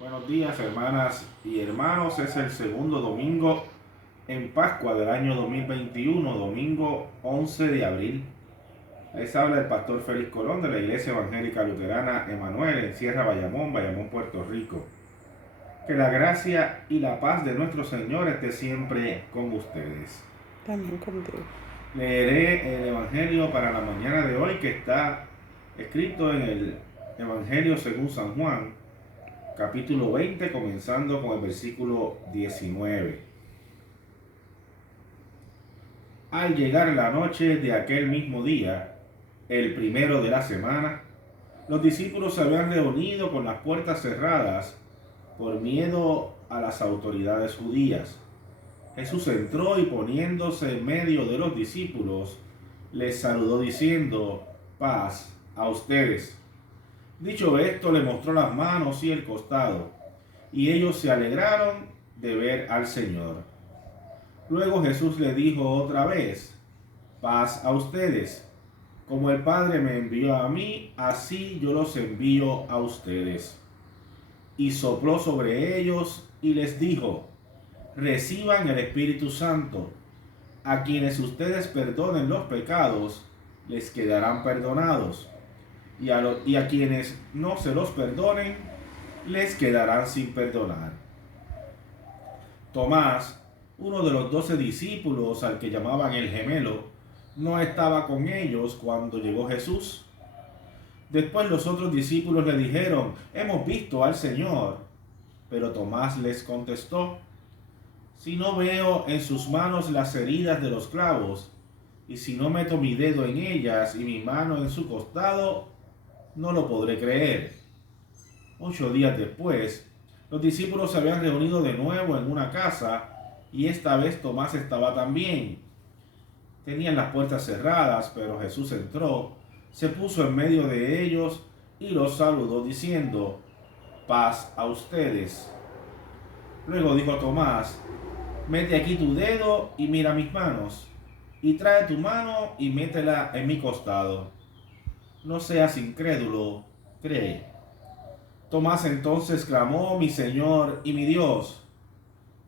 Buenos días, hermanas y hermanos. Es el segundo domingo en Pascua del año 2021, domingo 11 de abril. Les habla el pastor Félix Colón de la Iglesia Evangélica Luterana Emanuel en Sierra Bayamón, Puerto Rico. Que la gracia y la paz de nuestro Señor esté siempre con ustedes. También contigo. Leeré el Evangelio para la mañana de hoy, que está escrito en el Evangelio según San Juan, capítulo 20, comenzando con el versículo 19. Al llegar la noche de aquel mismo día, el primero de la semana, los discípulos se habían reunido con las puertas cerradas por miedo a las autoridades judías. Jesús entró y, poniéndose en medio de los discípulos, les saludó diciendo: paz a ustedes. Dicho esto, le mostró las manos y el costado, y ellos se alegraron de ver al Señor. Luego Jesús le dijo otra vez: paz a ustedes. Como el Padre me envió a mí, así yo los envío a ustedes. Y sopló sobre ellos y les dijo: reciban el Espíritu Santo. A quienes ustedes perdonen los pecados, les quedarán perdonados. Y a quienes no se los perdonen, les quedarán sin perdonar. Tomás, uno de los 12 discípulos, al que llamaban el gemelo, no estaba con ellos cuando llegó Jesús. Después los otros discípulos le dijeron: hemos visto al Señor. Pero Tomás les contestó: si no veo en sus manos las heridas de los clavos, y si no meto mi dedo en ellas y mi mano en su costado, no lo podré creer. 8 días después, los discípulos se habían reunido de nuevo en una casa, y esta vez Tomás estaba también. Tenían las puertas cerradas, pero Jesús entró, se puso en medio de ellos y los saludó diciendo: paz a ustedes. Luego dijo a Tomás: mete aquí tu dedo y mira mis manos, y trae tu mano y métela en mi costado. No seas incrédulo, cree. Tomás entonces clamó: mi Señor y mi Dios.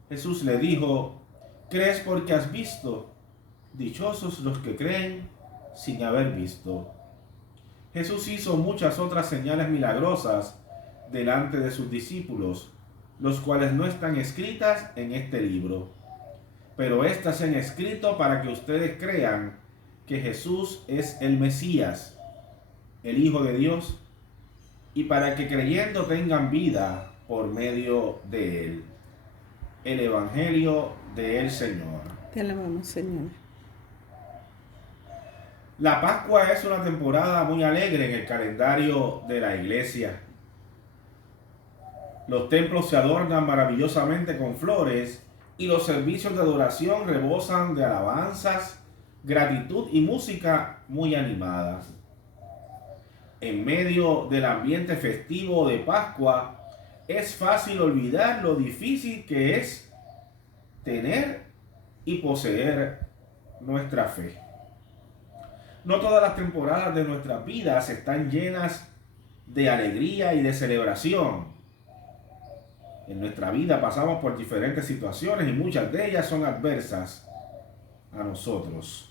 Jesús le dijo: ¿crees porque has visto? Dichosos los que creen sin haber visto. Jesús hizo muchas otras señales milagrosas delante de sus discípulos, los cuales no están escritas en este libro. Pero estas se han escrito para que ustedes crean que Jesús es el Mesías, el Hijo de Dios, y para que creyendo tengan vida por medio de él. El Evangelio del Señor. Te alabamos, Señor. La Pascua es una temporada muy alegre en el calendario de la iglesia. Los templos se adornan maravillosamente con flores y los servicios de adoración rebosan de alabanzas, gratitud y música muy animadas. En medio del ambiente festivo de Pascua, es fácil olvidar lo difícil que es tener y poseer nuestra fe. No todas las temporadas de nuestras vidas están llenas de alegría y de celebración. En nuestra vida pasamos por diferentes situaciones y muchas de ellas son adversas a nosotros.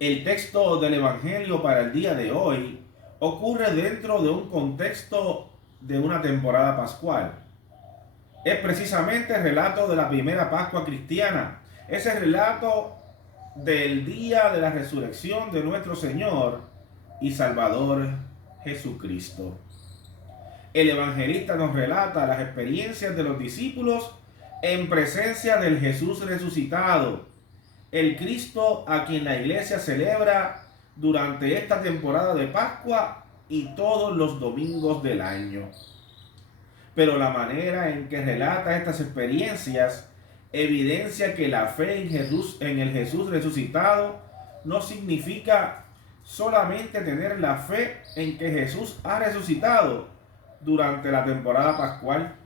El texto del Evangelio para el día de hoy ocurre dentro de un contexto de una temporada pascual. Es precisamente el relato de la primera Pascua cristiana. Es el relato del día de la resurrección de nuestro Señor y Salvador Jesucristo. El evangelista nos relata las experiencias de los discípulos en presencia del Jesús resucitado, el Cristo a quien la iglesia celebra durante esta temporada de Pascua y todos los domingos del año. Pero la manera en que relata estas experiencias evidencia que la fe en el Jesús resucitado no significa solamente tener la fe en que Jesús ha resucitado durante la temporada pascual.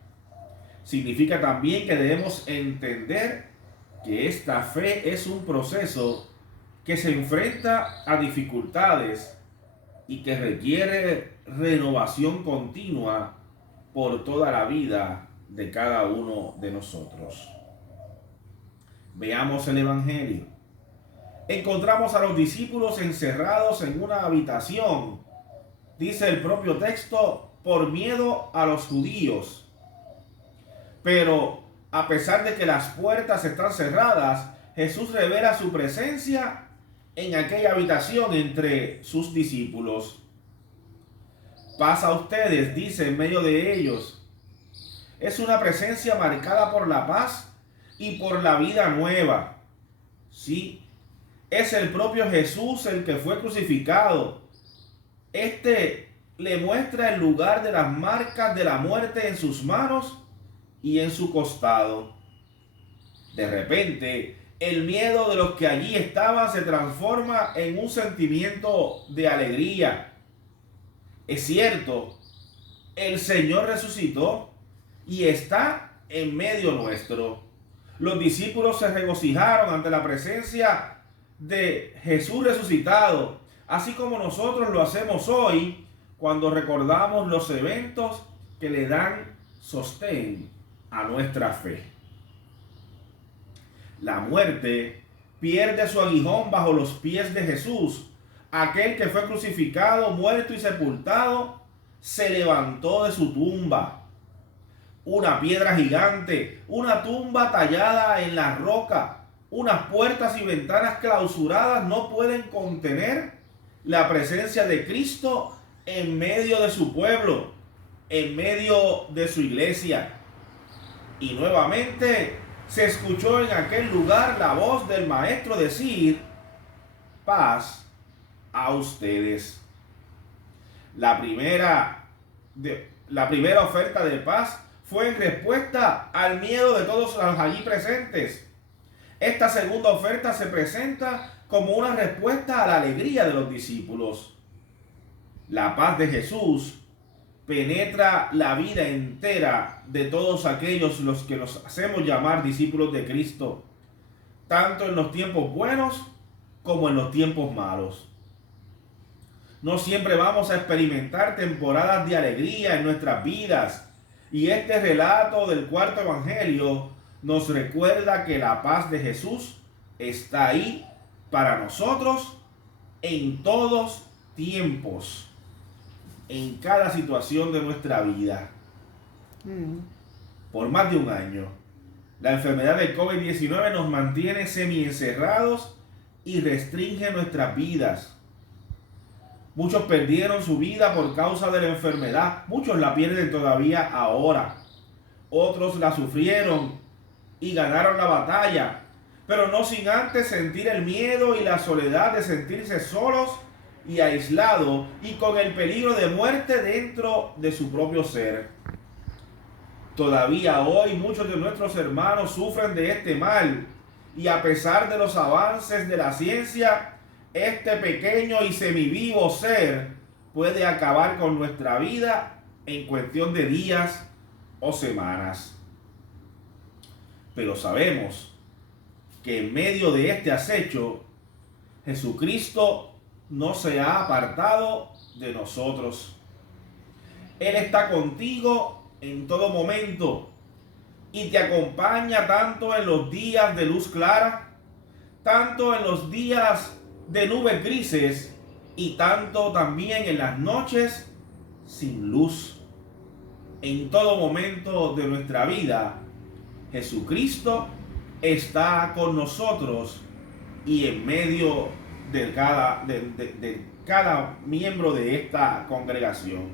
Significa también que debemos entender que esta fe es un proceso que se enfrenta a dificultades y que requiere renovación continua por toda la vida de cada uno de nosotros. Veamos el Evangelio. Encontramos a los discípulos encerrados en una habitación, dice el propio texto, por miedo a los judíos. Pero a pesar de que las puertas están cerradas, Jesús revela su presencia en aquella habitación entre sus discípulos. Paz a ustedes, dice en medio de ellos. Es una presencia marcada por la paz y por la vida nueva. Sí, es el propio Jesús el que fue crucificado. Este le muestra el lugar de las marcas de la muerte en sus manos y en su costado. De repente, el miedo de los que allí estaban se transforma en un sentimiento de alegría. Es cierto, el Señor resucitó y está en medio nuestro. Los discípulos se regocijaron ante la presencia de Jesús resucitado, así como nosotros lo hacemos hoy cuando recordamos los eventos que le dan sostén a nuestra fe. La muerte pierde su aguijón bajo los pies de Jesús. Aquel que fue crucificado, muerto y sepultado, se levantó de su tumba. Una piedra gigante, una tumba tallada en la roca, unas puertas y ventanas clausuradas no pueden contener la presencia de Cristo en medio de su pueblo, en medio de su iglesia. Y nuevamente se escuchó en aquel lugar la voz del Maestro decir: paz a ustedes. La primera oferta de paz fue en respuesta al miedo de todos los allí presentes. Esta segunda oferta se presenta como una respuesta a la alegría de los discípulos. La paz de Jesús penetra la vida entera de todos aquellos los que nos hacemos llamar discípulos de Cristo, tanto en los tiempos buenos como en los tiempos malos. No siempre vamos a experimentar temporadas de alegría en nuestras vidas, y este relato del cuarto evangelio nos recuerda que la paz de Jesús está ahí para nosotros en todos tiempos, en cada situación de nuestra vida. Por más de un año, la enfermedad del COVID-19 nos mantiene semi-encerrados y restringe nuestras vidas. Muchos perdieron su vida por causa de la enfermedad. Muchos la pierden todavía ahora. Otros la sufrieron y ganaron la batalla, pero no sin antes sentir el miedo y la soledad de sentirse solos y aislados y con el peligro de muerte dentro de su propio ser. Todavía hoy muchos de nuestros hermanos sufren de este mal, y a pesar de los avances de la ciencia, este pequeño y semivivo ser puede acabar con nuestra vida en cuestión de días o semanas. Pero sabemos que en medio de este acecho, Jesucristo no se ha apartado de nosotros. Él está contigo en todo momento y te acompaña tanto en los días de luz clara, tanto en los días de nubes grises y tanto también en las noches sin luz. En todo momento de nuestra vida, Jesucristo está con nosotros y en medio de cada miembro de esta congregación.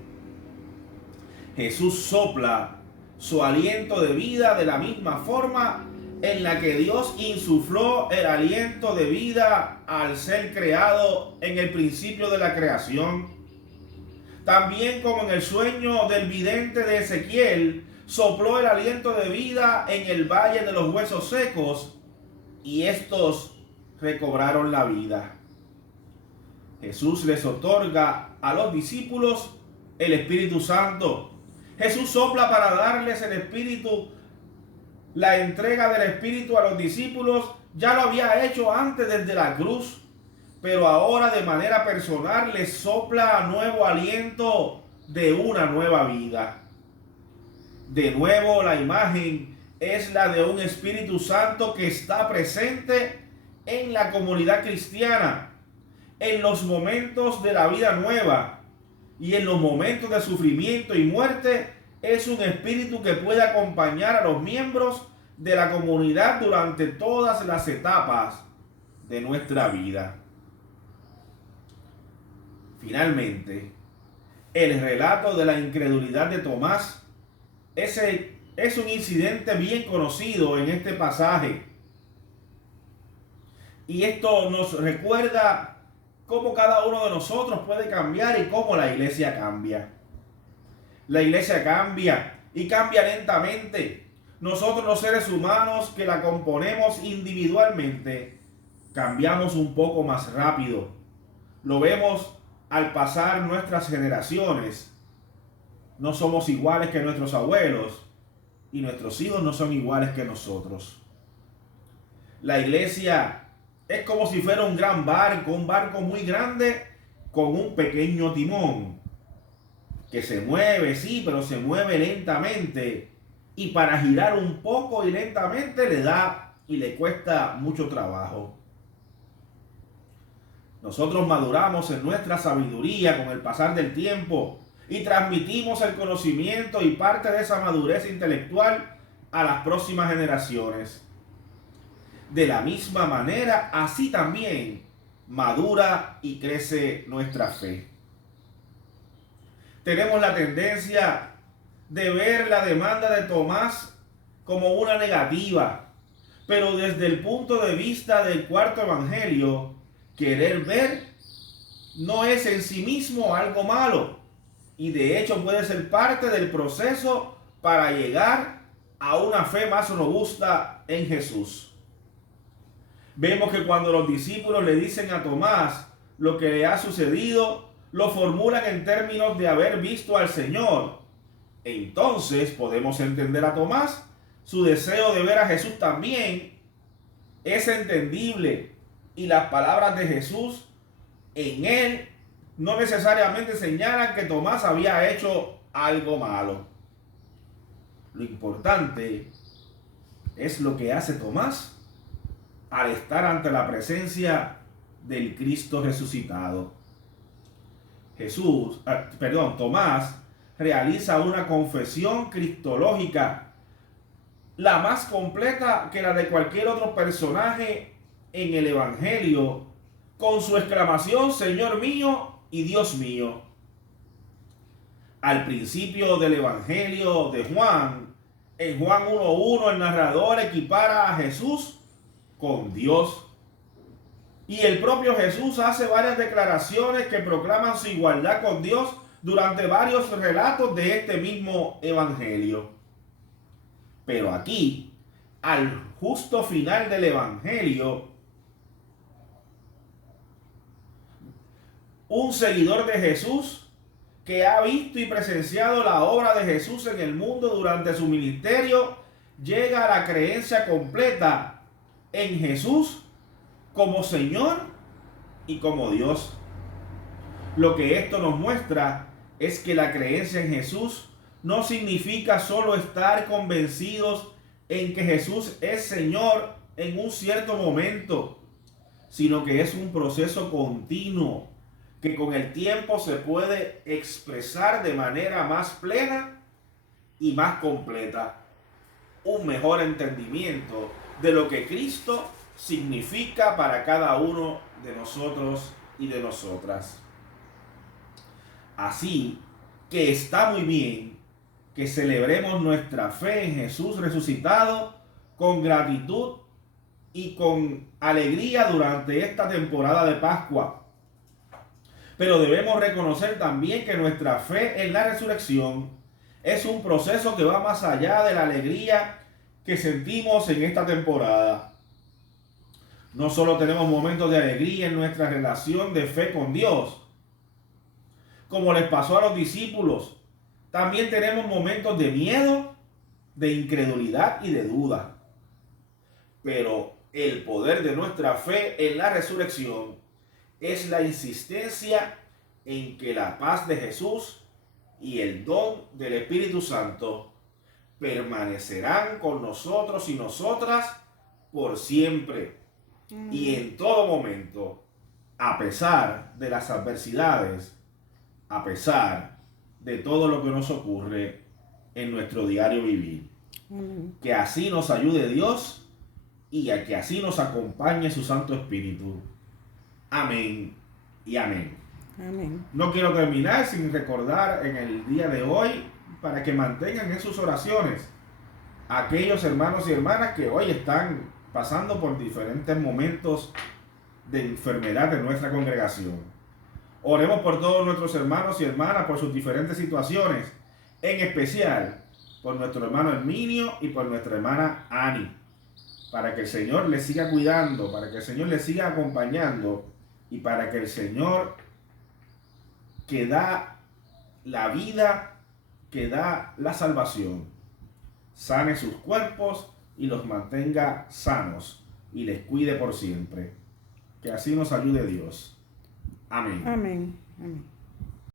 Jesús sopla su aliento de vida de la misma forma en la que Dios insufló el aliento de vida al ser creado en el principio de la creación. También como en el sueño del vidente de Ezequiel, sopló el aliento de vida en el valle de los huesos secos, y estos recobraron la vida. Jesús les otorga a los discípulos el Espíritu Santo. Jesús sopla para darles el Espíritu. La entrega del Espíritu a los discípulos ya lo había hecho antes desde la cruz, pero ahora de manera personal les sopla nuevo aliento de una nueva vida. De nuevo, la imagen es la de un Espíritu Santo que está presente en la comunidad cristiana, en los momentos de la vida nueva y en los momentos de sufrimiento y muerte. Es un espíritu que puede acompañar a los miembros de la comunidad durante todas las etapas de nuestra vida. Finalmente, el relato de la incredulidad de Tomás es un incidente bien conocido en este pasaje. Y esto nos recuerda cómo cada uno de nosotros puede cambiar y cómo la iglesia cambia. La iglesia cambia y cambia lentamente. Nosotros los seres humanos que la componemos individualmente cambiamos un poco más rápido. Lo vemos al pasar nuestras generaciones. No somos iguales que nuestros abuelos y nuestros hijos no son iguales que nosotros. La iglesia es como si fuera un gran barco, un barco muy grande con un pequeño timón que se mueve, sí, pero se mueve lentamente, y para girar un poco y lentamente le da y le cuesta mucho trabajo. Nosotros maduramos en nuestra sabiduría con el pasar del tiempo y transmitimos el conocimiento y parte de esa madurez intelectual a las próximas generaciones. De la misma manera, así también madura y crece nuestra fe. Tenemos la tendencia de ver la demanda de Tomás como una negativa, pero desde el punto de vista del cuarto evangelio, querer ver no es en sí mismo algo malo, y de hecho puede ser parte del proceso para llegar a una fe más robusta en Jesús. Vemos que cuando los discípulos le dicen a Tomás lo que le ha sucedido, lo formulan en términos de haber visto al Señor. Entonces podemos entender a Tomás. Su deseo de ver a Jesús también es entendible, y las palabras de Jesús en él no necesariamente señalan que Tomás había hecho algo malo. Lo importante es lo que hace Tomás al estar ante la presencia del Cristo resucitado. Tomás realiza una confesión cristológica, la más completa que la de cualquier otro personaje en el Evangelio, con su exclamación: Señor mío y Dios mío. Al principio del Evangelio de Juan, en Juan 1:1, el narrador equipara a Jesús con Dios. Y el propio Jesús hace varias declaraciones que proclaman su igualdad con Dios durante varios relatos de este mismo Evangelio. Pero aquí, al justo final del Evangelio, un seguidor de Jesús que ha visto y presenciado la obra de Jesús en el mundo durante su ministerio, llega a la creencia completa en Jesús como Señor y como Dios. Lo que esto nos muestra es que la creencia en Jesús no significa solo estar convencidos en que Jesús es Señor en un cierto momento, sino que es un proceso continuo que con el tiempo se puede expresar de manera más plena y más completa. Un mejor entendimiento de lo que Cristo significa para cada uno de nosotros y de nosotras. Así que está muy bien que celebremos nuestra fe en Jesús resucitado con gratitud y con alegría durante esta temporada de Pascua. Pero debemos reconocer también que nuestra fe en la resurrección es un proceso que va más allá de la alegría que sentimos en esta temporada. No solo tenemos momentos de alegría en nuestra relación de fe con Dios, como les pasó a los discípulos, también tenemos momentos de miedo, de incredulidad y de duda. Pero el poder de nuestra fe en la resurrección es la insistencia en que la paz de Jesús y el don del Espíritu Santo permanecerán con nosotros y nosotras por siempre y en todo momento, a pesar de las adversidades, a pesar de todo lo que nos ocurre en nuestro diario vivir. Que así nos ayude Dios y a que así nos acompañe su Santo Espíritu. Amén y amén. Amén. No quiero terminar sin recordar en el día de hoy para que mantengan en sus oraciones a aquellos hermanos y hermanas que hoy están pasando por diferentes momentos de enfermedad de nuestra congregación. Oremos por todos nuestros hermanos y hermanas por sus diferentes situaciones, en especial por nuestro hermano Herminio y por nuestra hermana Ani, para que el Señor les siga cuidando, para que el Señor les siga acompañando y para que el Señor, que da la vida, que da la salvación, sane sus cuerpos y los mantenga sanos y les cuide por siempre. Que así nos ayude Dios. Amén. Amén. Amén.